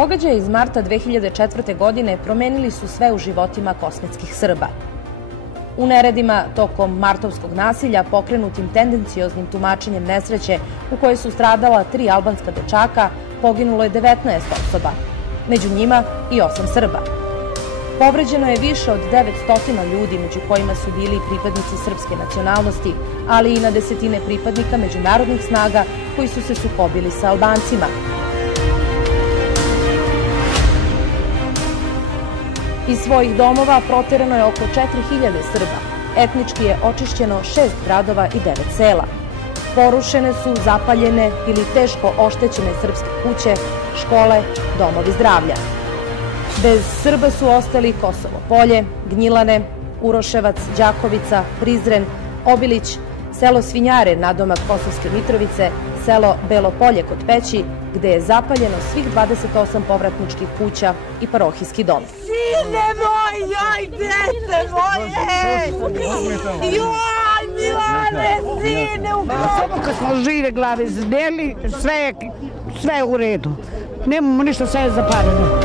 Događaje iz marta 2004. godine promenili su sve u životima kosmetskih Srba. U neredima tokom martovskog nasilja pokrenutim tendencioznim tumačenjem nesreće u kojoj su stradala 3 albanska dečaka, poginulo je 19 osoba, među njima i 8 Srba. Povređeno je više od 900 ljudi, među kojima su bili i pripadnici srpske nacionalnosti, ali i na desetine pripadnika međunarodnih snaga koji su se sukobili sa Albancima. Iz svojih domova proterano je oko 4000 Srba. Etnički je očišćeno 6 gradova i 9 sela. Porušene su, zapaljene ili teško oštećene srpske kuće, škole, domovi zdravlja. Bez Srba su ostali Kosovo Polje, Gnjilane, Uroševac, Đakovica, Prizren, Obilić, selo Svinjare, nadomak Kosovske Mitrovice, selo Belo Polje kod Peći, gde je zapaljeno svih 28 povratničkih kuća i parohijski dom. Sine moj, joj, dete moje! Joj, Milane, sine u grobu! Samo kad smo žive glave zdeli, sve je u redu. Nemamo ništa, sve je zapaljeno.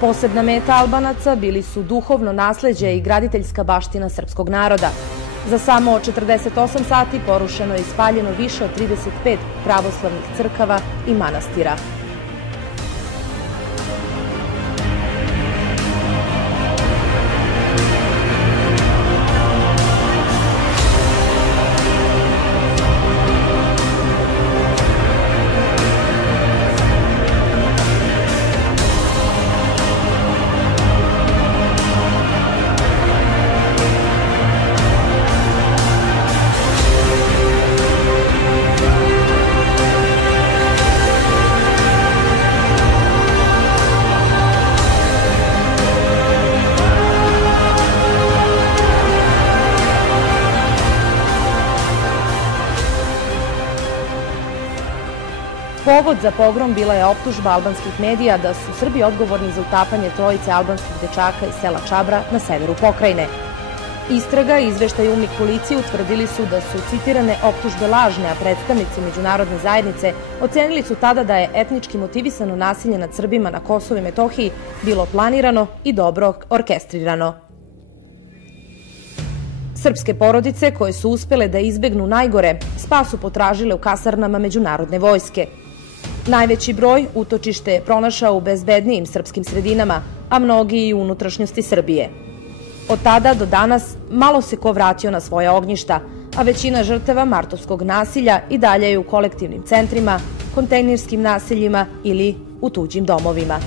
Posebna meta Albanaca bili su duhovno nasleđe i graditeljska baština srpskog naroda. Za samo 48 sati porušeno je i spaljeno više od 35 pravoslavnih crkava i manastira. Povod za pogrom bila je optužba albanskih medija da su Srbi odgovorni za utapanje trojice albanskih dečaka iz sela Čabra na severu pokrajine. Istraga i izveštaj UMNIK policiji utvrdili su da su citirane optužbe lažne, a predstavnici međunarodne zajednice ocenili su tada da je etnički motivisano nasilje nad Srbima na Kosovu i Metohiji bilo planirano i dobro orkestrirano. Srpske porodice koje su uspele da izbegnu najgore, spas su potražile u kasarnama međunarodne vojske. Najveći broj utočište je pronašao u bezbednijim srpskim sredinama, a mnogi i u unutrašnjosti Srbije. Od tada do danas malo se ko vratio na svoja ognjišta, a većina žrtava martovskog nasilja i dalje je u kolektivnim centrima, kontejnerskim naseljima ili u tuđim domovima.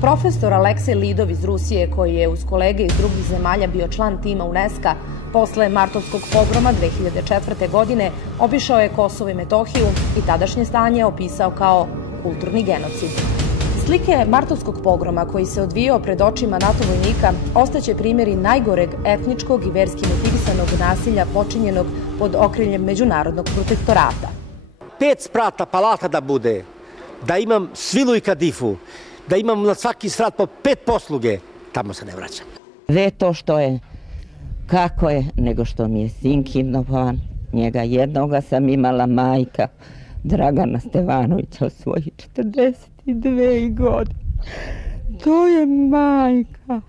Profesor Aleksej Lidov iz Rusije, koji je uz kolege iz drugih zemalja bio član tima UNESCO, posle martovskog pogroma 2004. godine obišao je Kosovo i Metohiju i tadašnje stanje opisao kao kulturni genocid. Slike martovskog pogroma koji se odvijao pred očima NATO vojnika ostaće primjeri najgoreg etničkog i verski motivisanog nasilja počinjenog pod okriljem međunarodnog protektorata. 5 sprata palata da bude, da imam svilu i kadifu, da imam na svaki sprat po 5 posluge, tamo se ne vraćam. Sve to što je, kako je, nego što mi je sin kidnapovan, njega jednoga sam imala majka, Dragana Stevanovića od svojih 42 godine. To je majka,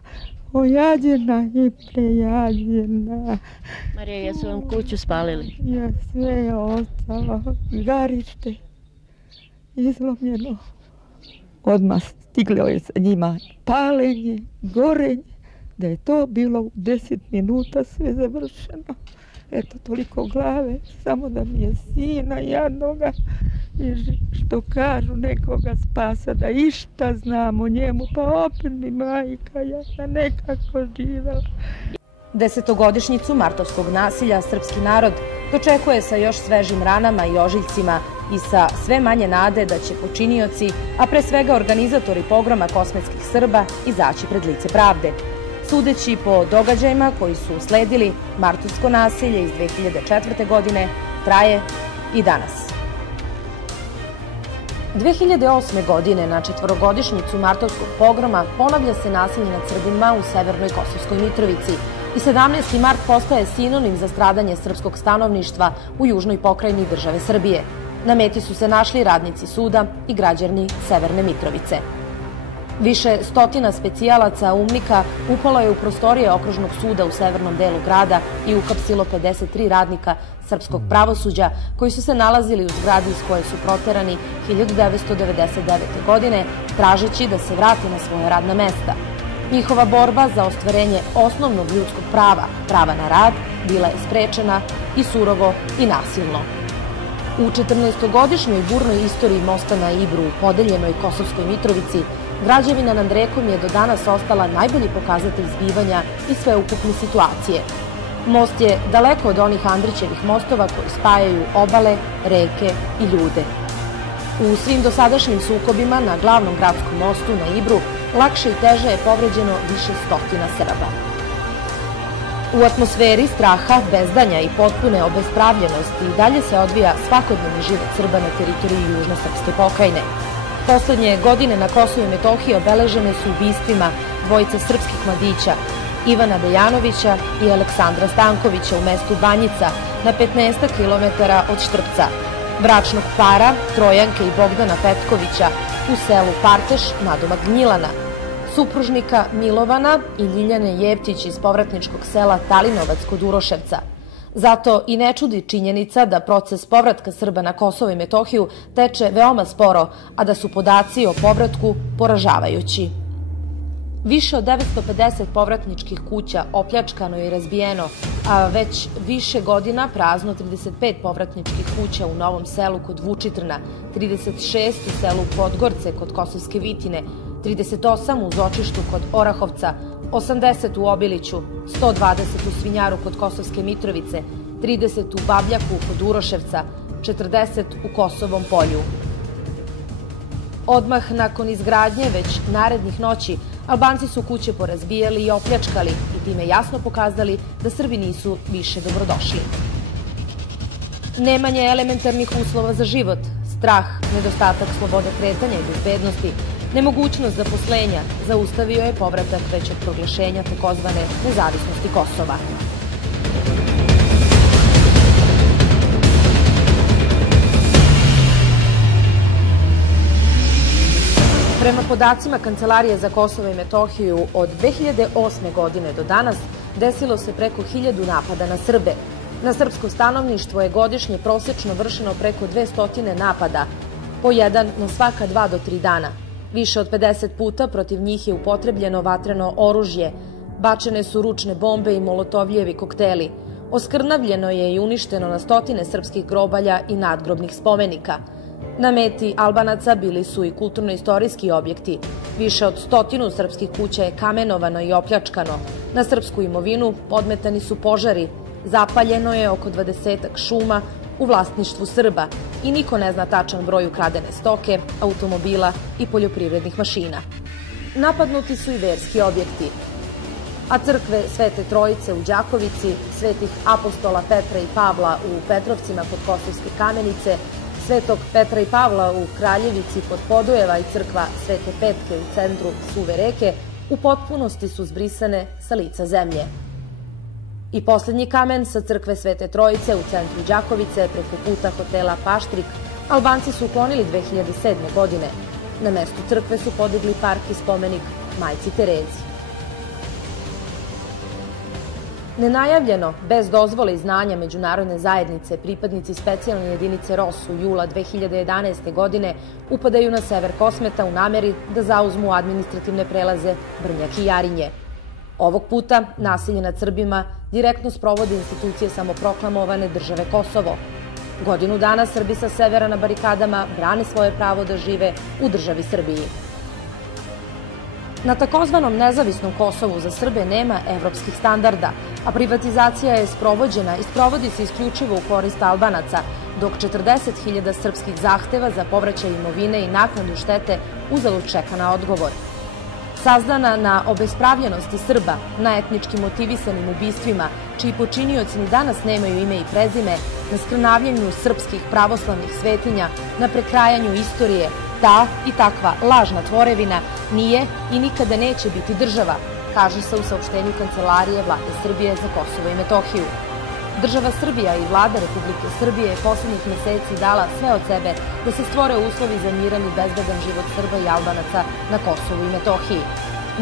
ojađena i prejađena. Marija, jesu vam kuću spalili? Ja, sve je ostalo, garište, izlomljeno. Odmah stiglo je sa njima palenje, gorenje, da je to bilo u 10 minuta sve završeno. Eto, toliko glave, samo da mi je sina jadnoga i što kažu nekoga spasa, da išta znam o njemu, pa opet mi majka jadna nekako živela. 10-godišnjicu martovskog nasilja srpski narod dočekuje sa još svežim ranama i ožiljcima i sa sve manje nade da će počinioci, a pre svega organizatori pogroma kosmetskih Srba, izaći pred lice pravde. Sudeći po događajima koji su usledili, martovsko nasilje iz 2004. godine traje i danas. 2008. godine na 4-godišnjicu martovskog pogroma ponavlja se nasilje nad Srbima u severnoj Kosovskoj Mitrovici i 17. mart postaje sinonim za stradanje srpskog stanovništva u južnoj pokrajini države Srbije. Na meti su se našli radnici suda i građani Severne Mitrovice. Više stotina specijalaca UMNIK-a upalo je u prostorije okružnog suda u severnom delu grada i uhapsilo 53 radnika srpskog pravosuđa koji su se nalazili u zgradi iz koje su proterani 1999. godine, tražeći da se vrate na svoje radna mesta. Njihova borba za ostvarenje osnovnog ljudskog prava, prava na rad, bila je sprečena i surovo i nasilno. U 14-godišnjoj burnoj istoriji mosta na Ibru u podeljenoj Kosovskoj Mitrovici, građevina nad rekom je do danas ostala najbolji pokazatelj zbivanja i sveukupne situacije. Most je daleko od onih Andrićevih mostova koji spajaju obale, reke i ljude. U svim dosadašnjim sukobima na glavnom gradskom mostu na Ibru lakše i teže je povređeno više stotina Srba. U atmosferi straha, bezdanja i potpune obespravljenosti i dalje se odvija svakodnevni život Srba na teritoriji južno-srpske pokrajine. Poslednje godine na Kosovu i Metohiji obeležene su ubistvima dvojice srpskih mladića, Ivana Dejanovića i Aleksandra Stankovića u mestu Banjica na 15 kilometara od Štrpca, bračnog para Trojanke i Bogdana Petkovića u selu Parteš nadomak Gnjilana, supružnika Milovana i Ljiljane Jevtić iz povratničkog sela Talinovac kod Uroševca. Zato i ne čudi činjenica da proces povratka Srba na Kosovo i Metohiju teče veoma sporo, a da su podaci o povratku poražavajući. Više od 950 povratničkih kuća opljačkano i razbijeno, a već više godina prazno 35 povratničkih kuća u Novom Selu kod Vučitrna, 36 u selu Podgorce kod Kosovske Vitine, 38 u Zočištu kod Orahovca, 80 u Obiliću, 120 u Svinjaru kod Kosovske Mitrovice, 30 u Babljaku kod Uroševca, 40 u Kosovom Polju. Odmah nakon izgradnje, već narednih noći, Albanci su kuće porazbijali i opljačkali i time jasno pokazali da Srbi nisu više dobrodošli. Nemanje elementarnih uslova za život, strah, nedostatak slobode kretanja i bezbednosti, nemogućnost zaposlenja zaustavio je povratak već od proglašenja takozvane nezavisnosti Kosova. Prema podacima Kancelarije za Kosovo i Metohiju, od 2008. godine do danas desilo se preko 1000 napada na Srbe. Na srpsko stanovništvo je godišnje prosečno vršeno preko 200 napada, po jedan na svaka 2 do 3 dana. Više od 50 puta protiv njih je upotrebljeno vatreno oružje, bačene su ručne bombe i molotovljevi kokteli, oskrnavljeno je i uništeno na stotine srpskih grobalja i nadgrobnih spomenika. Na meti Albanaca bili su i kulturno-istorijski objekti. Više od 100 srpskih kuća je kamenovano i opljačkano. Na srpsku imovinu podmetani su požari. Zapaljeno je oko 20 šuma u vlasništvu Srba i niko ne zna tačan broj ukradene stoke, automobila i poljoprivrednih mašina. Napadnuti su i verski objekti, a crkve Svete Trojice u Đakovici, Svetih apostola Petra i Pavla u Petrovcima kod Kosovske Kamenice, Svetog Petra i Pavla u Kraljevici kod Podujeva i crkva Svete Petke u centru Suve reke u potpunosti su zbrisane sa lica zemlje. I poslednji kamen sa crkve Svete Trojice u centru Đakovice preko puta hotela Paštrik Albanci su uklonili 2007. godine. Na mestu crkve su podigli park i spomenik Majci Terezi. Nenajavljeno, bez dozvole i znanja međunarodne zajednice, pripadnici specijalne jedinice ROS u jula 2011. godine upadaju na sever Kosmeta u nameri da zauzmu administrativne prelaze Brnjak i Jarinje. Ovog puta nasilje nad Srbima direktno sprovode institucije samoproklamovane države Kosovo. Godinu dana Srbi sa severa na barikadama brane svoje pravo da žive u državi Srbiji. Na takozvanom nezavisnom Kosovu za Srbe nema evropskih standarda, a privatizacija je sprovođena i sprovodi se isključivo u korist Albanaca, dok 40.000 srpskih zahteva za povraćaj imovine i naknadu štete uzalud čeka na odgovor. Sazdana na obespravljenosti Srba, na etnički motivisanim ubistvima, čiji počinioci ni danas nemaju ime i prezime, na skrnavljenju srpskih pravoslavnih svetinja, na prekrajanju istorije, ta i takva lažna tvorevina nije i nikada neće biti država, kaže se u saopštenju Kancelarije Vlade Srbije za Kosovo i Metohiju. Država Srbija i Vlada Republike Srbije poslednjih meseci dala sve od sebe da se stvore uslovi za miran i bezbedan život Srba i Albanaca na Kosovu i Metohiji.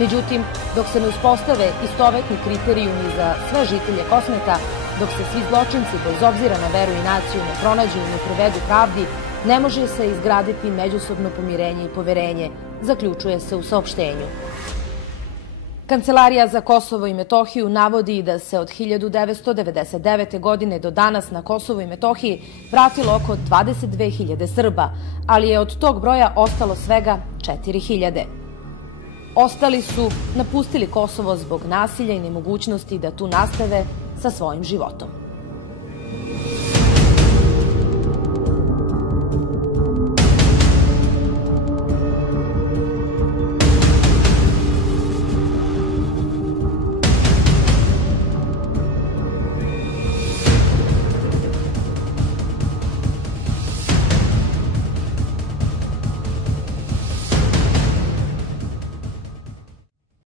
Međutim, dok se ne uspostave istovetni kriterijumi za sve žitelje Kosmeta, dok se svi zločinci bez obzira na veru i naciju ne pronađu i ne privedu pravdi, ne može se izgraditi međusobno pomirenje i poverenje, zaključuje se u saopštenju. Kancelarija za Kosovo i Metohiju navodi da se od 1999. godine do danas na Kosovo i Metohiji vratilo oko 22.000 Srba, ali je od tog broja ostalo svega 4.000. Ostali su napustili Kosovo zbog nasilja i nemogućnosti da tu nastave sa svojim životom.